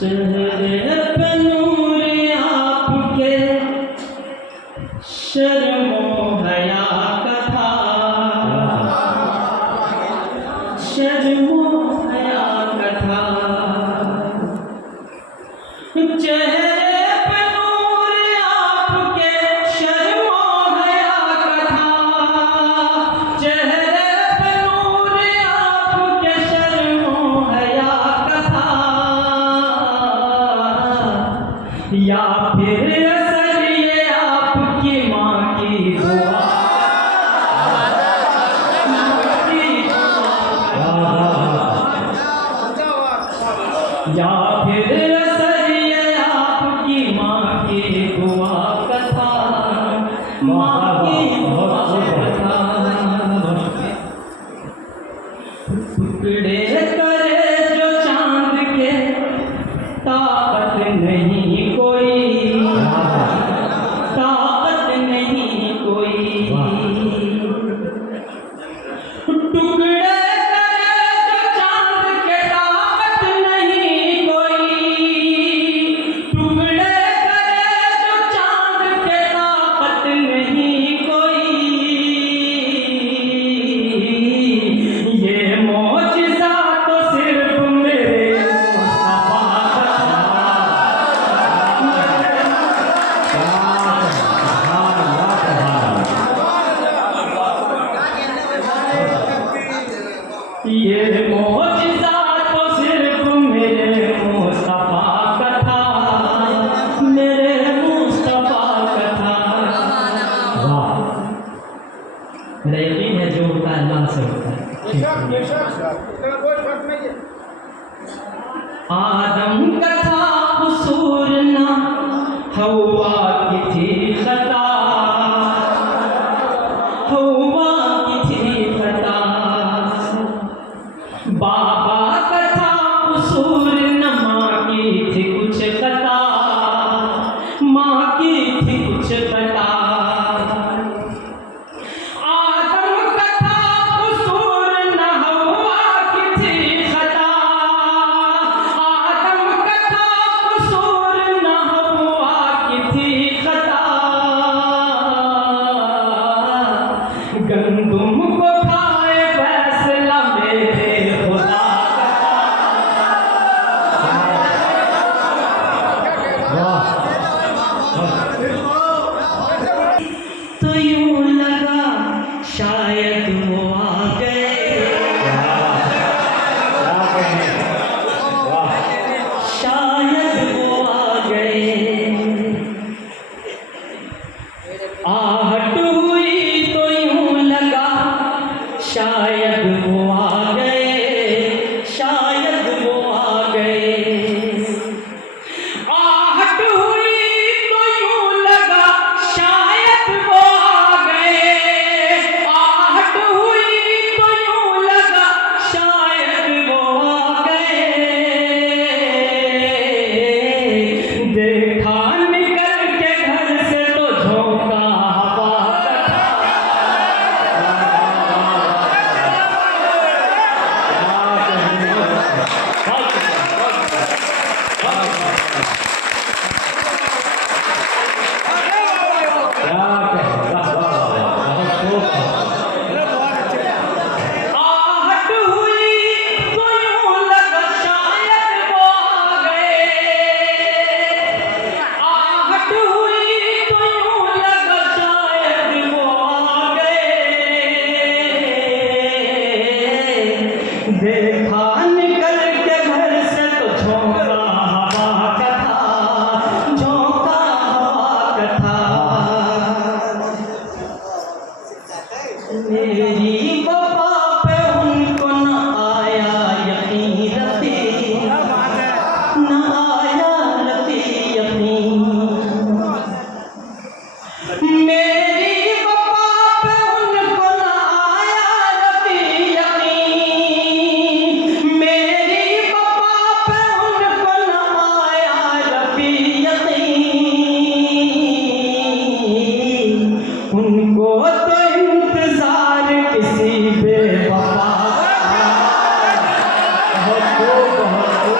चेहरे पे नूर आपके शर्मो हया का था, शर्मो हया का था। चेहरे पे नूर आपके शर्मो हया का था, चेहरे पे नूर आपके शर्मो हया का था। या फिर असर ये आपकी माँ की दुआ, या फिर असर ये आपकी माँ की दुआ का था, माँ की दुआ का था। टुकड़े करे जो चांद के ताकत नहीं कोई, ताकत नहीं कोई। टुकड़े करे जो चांद के ताकत नहीं कोई, टुकड़े करे जो चांद के ताकत नहीं कोई। ये मौजिज़ा तो सिर्फ मेरे मुस्तफा का ये मौजिज़ा तो सिर्फ मेरे मुस्तफा का था, मेरे मुस्तफा का था। वाह, मेरा यकीन है जो होता है अल्लाह से होता है। आदम का था कसूर ना हवा की थी खता, हवा की थी खता। बाबा का था कसूर न माँ की थी कुछ खता, माँ की थी कुछ खता। आदम का था कसूर न हवा की थी खता, आदम का था कसूर न हवा की थी खता। गंदुम को खाए फैसला मेरे खुदा का। तो यूं लगा शायद वो आ गए, शायद वो आ गए। आहट हुई तो यूं लगा शायद वो आ गए, शायद वो आ गए। आहट हुई तो यूं लगा शायद वो आ गए, आहट हुई तो यूं लगा शायद वो आ गए। देखा निकल के घर से तो झोंका हवा का आहट हुई तो यूं लगा शायद वो आ गए, आहट हुई तो यूं लगा शायद वो आ गए। देखा निकल के घर से तो झोंका हवा का था, झोंका हवा का था। मेरी वफा पे उनको न आया यकीन रफ़ी, न आया रफ़ी यकीन। मेरी वफा पे उनको न आया रफ़ी यकीन, मेरी वफा पे उनको न आया रफ़ी यकीन। उनको तो इंतजार किसी बेवफा का। बहुत खूब, बहुत खूब।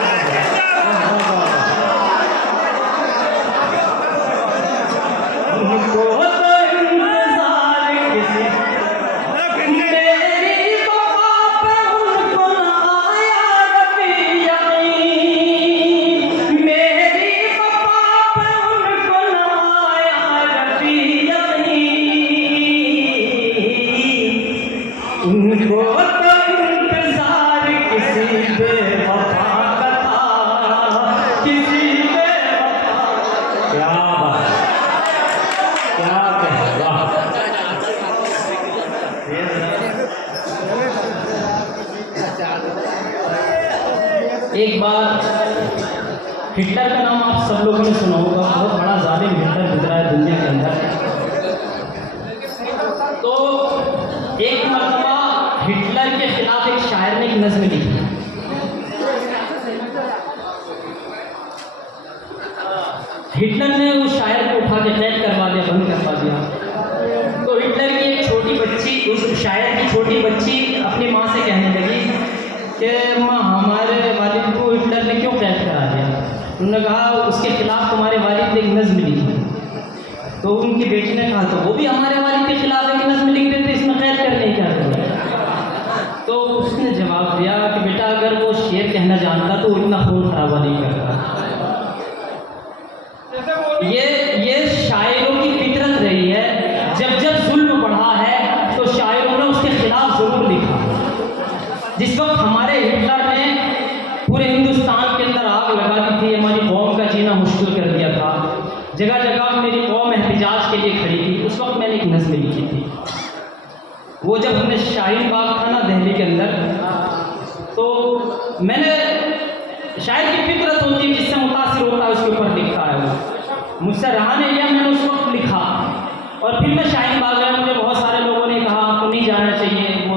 क्या कहें, वाह। एक बार हिटलर का नाम आप सब लोगों ने सुना होगा, बहुत बड़ा जालिम हिटलर गुजरा है दुनिया के अंदर। तो एक मरतबा हिटलर के खिलाफ एक शायर ने एक नज़्म लिखी। हिटलर ने उस शायर को उठा के कैद करवा दिया, बंद करवा दिया। तो हिटलर की एक छोटी बच्ची, उस शायर की छोटी बच्ची अपनी माँ से कहने लगी कि माँ, हमारे वालिद को हिटलर ने क्यों कैद करा दिया? उन्होंने कहा उसके खिलाफ तुम्हारे वालिद ने एक नज़्म लिखी। तो उनकी बेटी ने कहा तो वो भी हमारे वालिद के खिलाफ एक नज़्म लिख देते, इसमें कैद करने की क्या जरूरत? तो उसने जवाब दिया कि बेटा, अगर वो शेर कहना जानता तो वो इतना खून खराबा नहीं करता। ये शायरों की फितरत रही है। जब जब जुल्म बढ़ा है तो शायरों ने उसके खिलाफ जरूर लिखा। जिस वक्त हमारे हिटलर ने पूरे हिंदुस्तान के अंदर आग लगा दी थी, हमारी कौम का जीना मुश्किल कर दिया था, जगह जगह मेरी कौम एहतिजाज के लिए खड़ी थी, उस वक्त मैंने एक नज़्म लिखी थी। वो जब हमने शाहीन बाग था ना दिल्ली के अंदर, तो मैंने शायर की फितरत होती है, जिससे मुतासिर होता है उसके ऊपर लिखता है। वो मुझसे रहा नहीं गया, मैंने उस वक्त लिखा। और फिर मैं शाहीन बाग गया, मुझे बहुत सारे लोगों ने कहा आपको नहीं जाना चाहिए, वो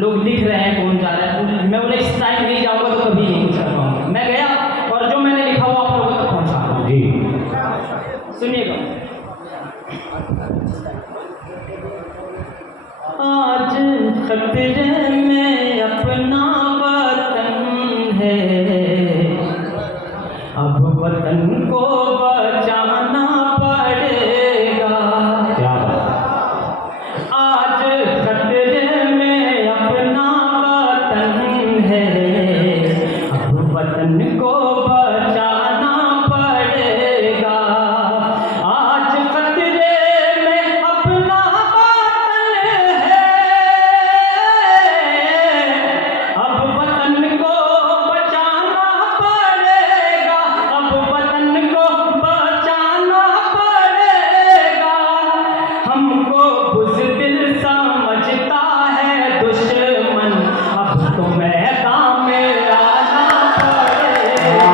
लोग लिख रहे हैं, कौन जा रहा है? मैं बोले इस टाइम नहीं जाऊँगा तो कभी नहीं कुछ कर पाऊँगा। मैं गया और जो मैंने लिखा वो आप लोगों तक पहुँचा रहा हूँ। जी सुनिएगा। आज खतरे में अपना वतन है, अब वतन को बचाना पड़ेगा। क्या बात। आज खतरे में अपना वतन है, अब वतन को बचाना पड़ेगा। आज खतरे में अपना वतन है, अब वतन को बचाना पड़ेगा। अब वतन को बचाना पड़ेगा। हमको बुज़दिल समझता है दुश्मन, अब तो मैदान में आना पड़ेगा।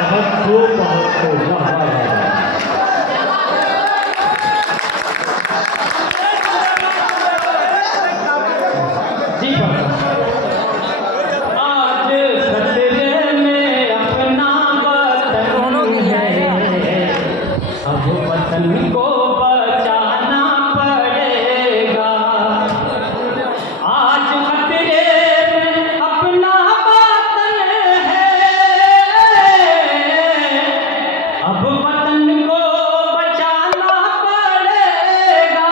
बहुत खूब, बहुत खूब, वाह वाह वाह। जी आज खतरे में अपना वतन है, अब वतन को बचाना पड़ेगा। आज खतरे में अपना वतन है, अब वतन को बचाना पड़ेगा।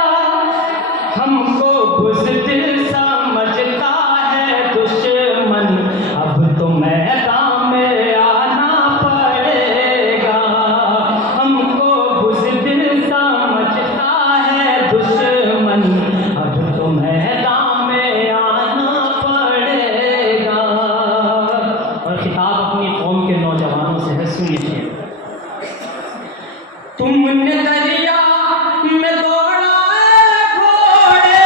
हमको बुज़दिल समझता है दुश्मन, अब तो मैदान में आना पड़ेगा। हमको बुज़दिल समझता है दुश्मन, अब तो मैदान में आना पड़ेगा। और खिताब अपनी कौम के नौजवानों से है, सुनिए। तुमने दरिया में दौड़ा घोड़े,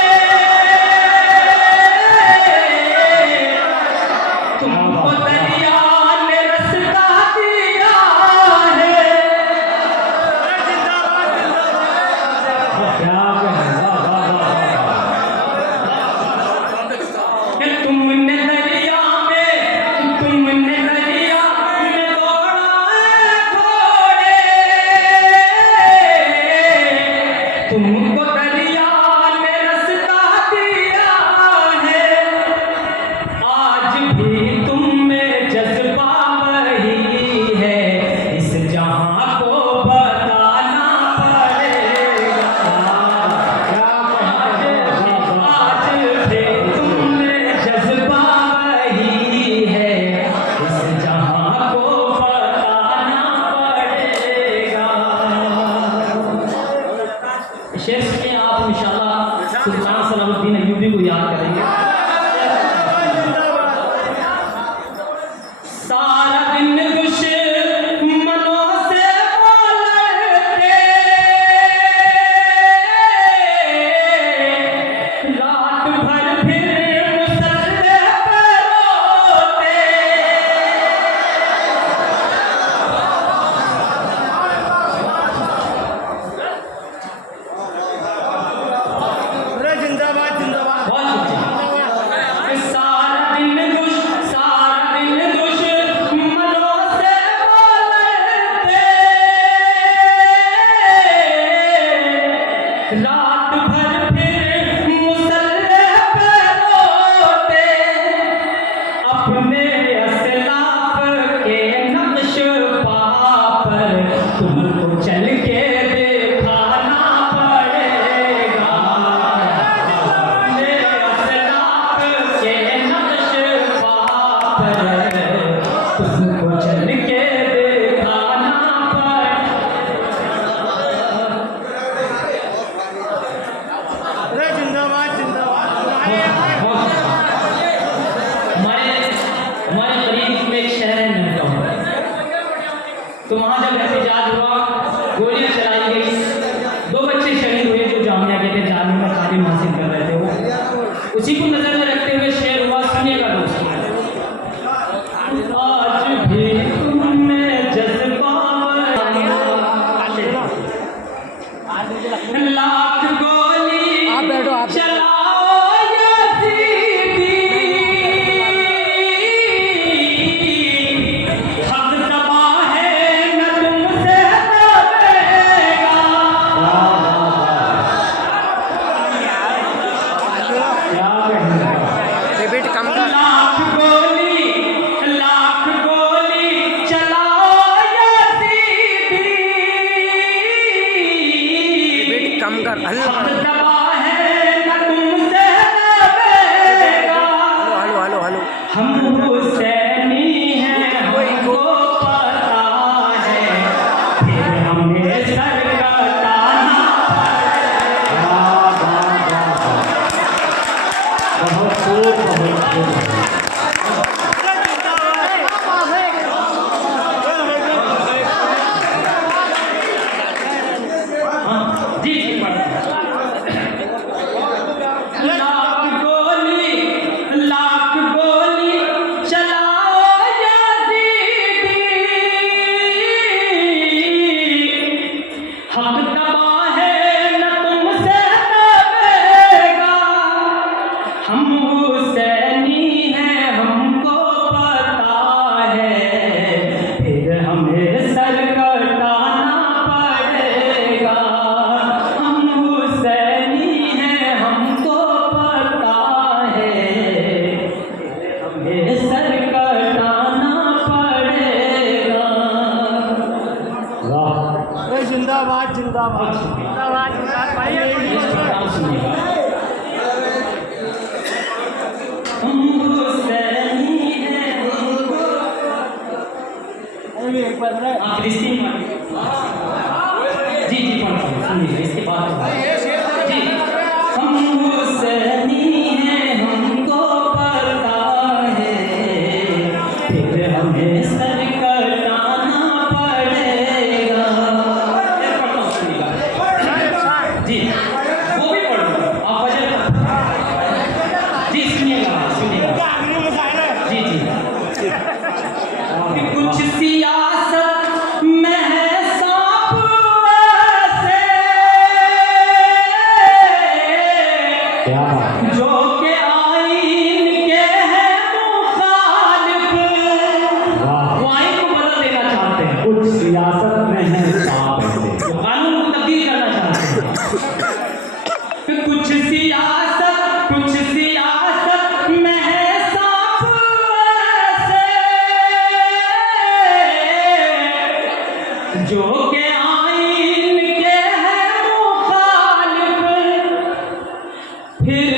तुमको दरिया ने रास्ता दिया है। क्या कहें, वाह वाह वाह। कि तुमने दरिया में दौड़ा घोड़े, रात भर फिर मुसल्ले पे रोते, अपने असलाफ के नक्श पा पर तुमको चल के दिखाना पड़ेगा। अपने असलाफ के नक्श पा पर तुमको चल के दिखाना अरे जिंदाबाद जिंदाबाद। हमारे करीब में एक शहर है नलगांव, तो वहाँ जब एहतजाज हुआ, गोलियां चलाई गई, 2 बच्चे शहीद हुए जो जामिया के थे, जामिया में तालीम हासिल कर रहे थे वो। उसी को नजर में रखते हुए शेर हुआ, सुनिएगा दोस्तों। आज भी तुम में जज्बा लाख गोली चलाओ यज़ीदी, हक दबा है न तुमसे दबेगा। रिपीट कम कर। लाख गोली चलाओ यज़ीदी, रिपीट कम कर। हल्लो हक दबा है न तुमसे दबेगा। Hello hello hello. हम हुसैनी हैं, हमको पता है, फिर हमें सर कटाना पड़ेगा। बहुत खूब, बहुत खूब। हाँ, जी जी पढ़। लाख गोली चलाओ यज़ीदी, हक दबा है न तुमसे दबेगा। हम हुसैनी हैं, हमको पता है, फिर हमें सर कटाना पड़ेगा। हम हुसैनी हैं, हमको पता है, हमें सर कटाना पड़ेगा। वाह, अरे जिंदाबाद जिंदाबाद जिंदाबाद जिंदाबाद भाई। नाम सुनिएगा। हम हुसैनी हैं, हमको अरे एक बार रे। हाँ, फिलिस्तीन में। जी जी पढ़ सुनिए, इसके बाद जी। हम हुसैनी हैं, हमको पता है, फिर हमें सर कटाना पड़ेगा। मैं पढ़ता हूँ, सुनिएगा। जी, वो भी पढ़ो, आप वजह जी सुनिएगा, सुनिएगा। जी जी। कि कुछ सियासत में है सांप ऐसे, जो के आईन के हैं मुखालिफ। वो आईन को बदल देना चाहते हैं। कुछ सियासत में है सांप ऐसे, जो कानून को तब्दील करना चाहते हैं। कि कुछ सियासत में है सांप ऐसे, जो के आईन के हैं मुखालिफ। फिर